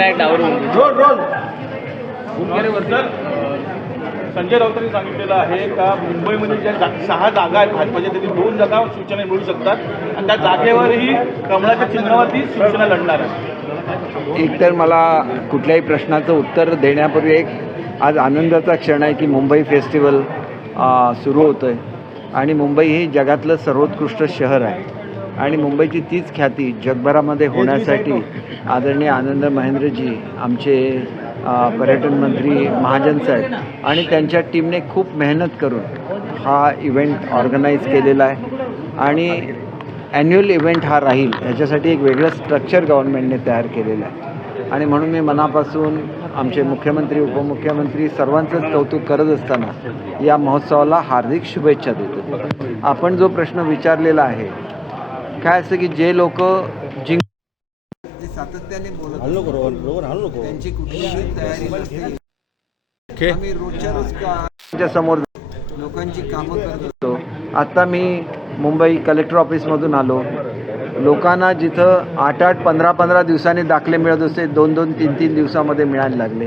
सिद्धिविनायक डावरून. तर संजय राऊतांनी सांगितलेलं आहे का मुंबईमध्ये ज्या जा- सहा जागा आहेत भाजपच्या त्यातील दोन जागा शिवसेना मिळू शकतात आणि त्या जागेवरही कमळाच्या चिन्हावरती शिवसेना लढणार आहे एकतर मला कुठल्याही प्रश्नाचं उत्तर देण्यापूर्वी एक आज आनंदाचा क्षण आहे की मुंबई फेस्टिवल सुरू होतं आहे आणि मुंबई ही जगातलं सर्वोत्कृष्ट शहर आहे. आणि मुंबईची तीच ख्याती जगभरामध्ये होण्यासाठी आदरणीय आनंद महेंद्रजी आमचे पर्यटन मंत्री महाजन साहेब आणि त्यांच्या टीमने खूप मेहनत करून हा इव्हेंट ऑर्गनाईज केलेला आहे. आणि ॲन्युअल इव्हेंट हा राहील ह्याच्यासाठी एक वेगळं स्ट्रक्चर गव्हर्नमेंटने तयार केलेलं आहे. आणि म्हणून मी मनापासून आमचे मुख्यमंत्री उपमुख्यमंत्री सर्वांचंच कौतुक करत असताना या महोत्सवाला हार्दिक शुभेच्छा देतो. आपण जो प्रश्न विचारलेला आहे काय असं की जे लोक जिंक जे सातत्याने बोलत त्यांची कुठलीही तयारी नसते. आम्ही रोजच्या रोज का समोर लोकांची कामं करत असतो. आता मी मुंबई कलेक्टर ऑफिसमधून आलो. लोकांना जिथं आठ आठ पंधरा पंधरा दिवसांनी दाखले मिळत असते दोन दोन तीन तीन दिवसामध्ये मिळायला लागले.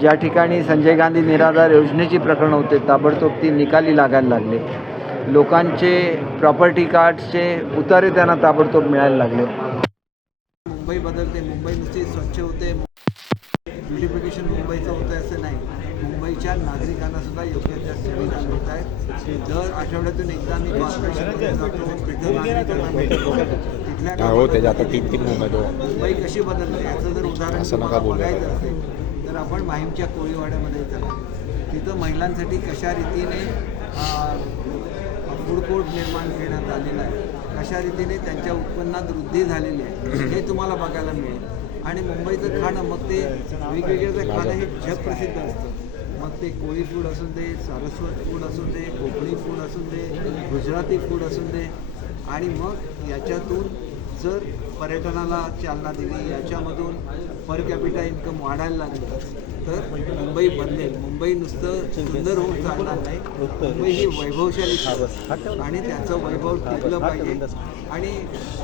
ज्या ठिकाणी संजय गांधी निराधार योजनेची प्रकरणं होते ताबडतोब ती निकाली लागायला लागले. लोकांचे प्रॉपर्टी कार्ड्सचे उतारे त्यांना ताबडतोब मिळायला लागले. मुंबई बदलते. मुंबई नुसती स्वच्छ होते. ब्युटिफिकेशन मुंबईचं होतं असं नाही. मुंबईच्या नागरिकांना सुद्धा योग्य त्या सुविधा मिळत आहेत. दर आठवड्यातून एकदा मी कॉर्पोरेशनमध्ये जातो. भेटतो. तिथल्या हो त्याच्या आता तीन तीन मुंबई कशी बदलते? याचं जर उदाहरण असं नका तुम्हाला बोलू. बघायचं असेल तर आपण माहीमच्या कोळीवाड्यामध्ये चला तिथं महिलांसाठी कशा रीतीने फूड कोर्ट निर्माण करण्यात आलेला आहे. कशा रीतीने त्यांच्या उत्पन्नात वृद्धी झालेली आहे हे तुम्हाला बघायला मिळेल. आणि मुंबईचं खाणं मग ते वेगवेगळं खाणं हे जगप्रसिद्ध असतं. मग ते कोळी फूड असू दे सारस्वत फूड असू दे कोकणी फूड असू दे गुजराती फूड असू दे. आणि मग याच्यातून जर पर्यटनाला चालना दिली याच्यामधून पर कॅपिटा इन्कम वाढायला लागलं तर मुंबई बदलेल. मुंबई नुसतं सुंदर होऊन चालणार नाही. मुंबई ही वैभवशाली आणि त्याचं वैभव टिकलं पाहिजे. आणि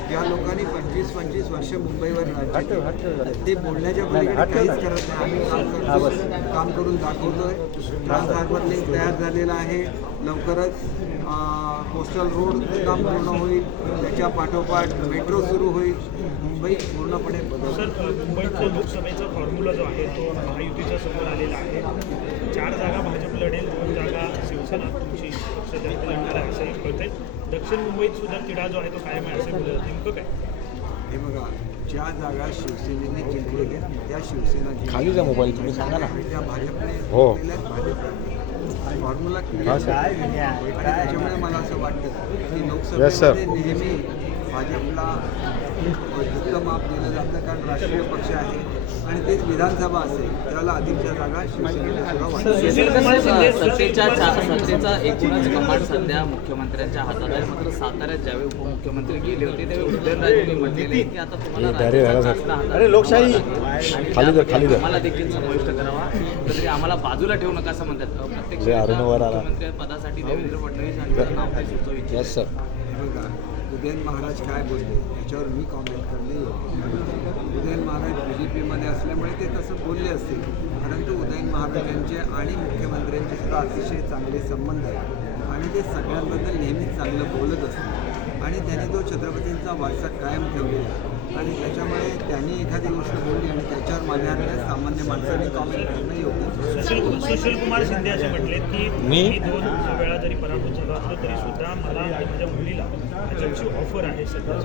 ज्या लोकांनी पंचवीस पंचवीस वर्ष मुंबईवर राज्य ते बोलण्याच्या पलीकडे काहीच करत नाही. आम्ही काम करतो काम करून दाखवतोय. ट्रान्स हार्बर लिंक तयार झालेला आहे. लवकरच कोस्टल रोड काम पूर्ण होईल. त्याच्या पाठोपाठ मेट्रो सुरू होईल. मुंबई पूर्णपणे बदल सर मुंबईचा लोकसभेचा फॉर्म्युला जो आहे तो महायुतीच्या समोर आलेला आहे. चार जागा भाजप लढेल दोन जागा शिवसेना तुमची पक्षातर्फे लढणार आहे असंही कळतंय. दक्षिण मुंबईत सुद्धा तिढा जो आहे तो कायम आहे असं बोलत नेमकं काय? हे बघा ज्या जागा शिवसेनेने जिंकलेल्या त्या शिवसेना. खाली जा मोबाईल तुम्ही सांगा ना. त्या भाजपने हो. फॉर्म्युला क्लिअर त्याच्यामुळे मला असं वाटतं की. लोकसभेमध्ये नेहमी भाजपला जितकं माप दिलं जातं कारण राष्ट्रीय पक्ष आहे आणि तेच विधानसभा असेल त्याला अधिकच्या जागा शिवसेनेला सत्तेचा एकूणच कमांड सध्या मुख्यमंत्र्यांच्या हातात आहे. मात्र साताऱ्यात ज्यावेळी उपमुख्यमंत्री गेले होते त्यावेळी उदयनराजेंनी म्हटलेले की आता तुम्हाला अरे, लोकशाही. खाली खाली. आम्हाला देखील समाविष्ट करावा. तरी आम्हाला बाजूला ठेवू नका असं म्हणतात. आला. मुख्यमंत्री पदासाठी देवेंद्र फडणवीस यांचं नाव काय सुचवू इच्छित येस सर. बघा उदयन महाराज काय बोलले याच्यावर मी कॉमेंट करणे योग्य उदयन महाराज बी जे पीमध्ये असल्यामुळे ते तसं बोलले असतील. परंतु उदयन महाराजांचे आणि मुख्यमंत्र्यांचे सुद्धा अतिशय चांगले संबंध आहेत. आणि ते सगळ्यांबद्दल नेहमीच चांगलं बोलत असतात आणि त्यांनी तो छत्रपतींचा वारसा कायम ठेवलेला आहे. आणि त्याच्यामुळे त्यांनी एखादी गोष्ट बोलली आणि त्याच्यावर माझ्यासारख्या सामान्य माणसाने कॉमेंट करणं योग्य. सुशील सुशील कुमार शिंदे असे म्हटले की मी- दोन वेळा जरी पराभूत झालो असलो तरी सुद्धा मला माझ्या मुलीला ऑफर आहे सध्या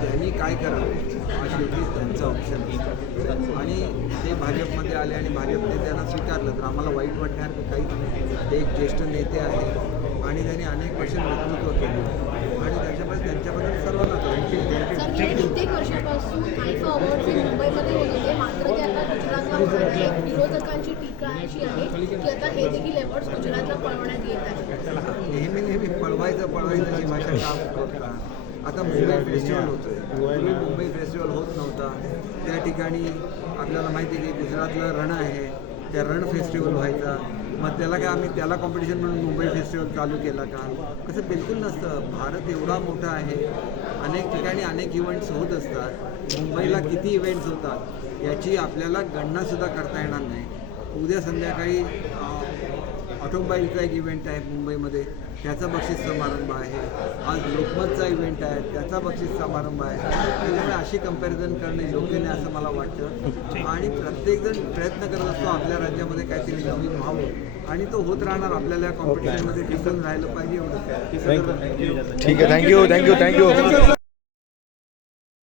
त्यांनी काय करावं? हा शेवटी त्यांचा ऑप्शन आणि ते भाजपमध्ये आले आणि भाजपने त्यांना स्वीकारलं तर आम्हाला वाईट वाटणार काहीच नाही ते एक ज्येष्ठ नेते आहेत. आणि त्यांनी अनेक वर्ष नेतृत्व केले. आणि त्याच्यामुळे त्यांच्याबद्दल सर्वांना त्यांची सर गेली कित्येक वर्षापासून आयफा अवॉर्ड्स हे मुंबईमध्ये होत होते. मात्र ते आता गुजरातला उतरले विरोधकांची टीका अशी आहे की आता हे देखील अवॉर्ड्स गुजरातला पळवण्यात येत आहे नेहमी नेहमी पळवायचं पळवायचं ही भाषा का करता आता मुंबई फेस्टिवल होतोय. पूर्वी मुंबई फेस्टिवल होत नव्हता. त्या ठिकाणी आपल्याला माहिती आहे की गुजरातला रण आहे. त्या रण फेस्टिवल व्हायचा. मग त्याला काय आम्ही त्याला कॉम्पिटिशन म्हणून मुंबई फेस्टिवल चालू केला का? असं बिलकुल नसतं. भारत एवढा मोठा आहे. अनेक ठिकाणी अनेक इव्हेंट्स होत असतात. मुंबईला किती इव्हेंट्स होतात? याची आपल्याला गणनासुद्धा करता येणार नाही. उद्या संध्याकाळी ऑटोमोबाईलचा एक इव्हेंट आहे मुंबईमध्ये त्याचा बक्षीस समारंभ आहे. आज लोकमतचा इव्हेंट आहे त्याचा बक्षीस समारंभ आहे. त्याच्यामुळे अशी कंपॅरिझन करणे योग्य नाही असं मला वाटतं. आणि प्रत्येकजण प्रयत्न करत असतो आपल्या राज्यामध्ये काहीतरी नवीन व्हावं. आणि तो होत राहणार आपल्याला कॉम्पिटिशनमध्ये टिकून राहिलं पाहिजे एवढं. ठीक आहे थँक्यू थँक्यू थँक्यू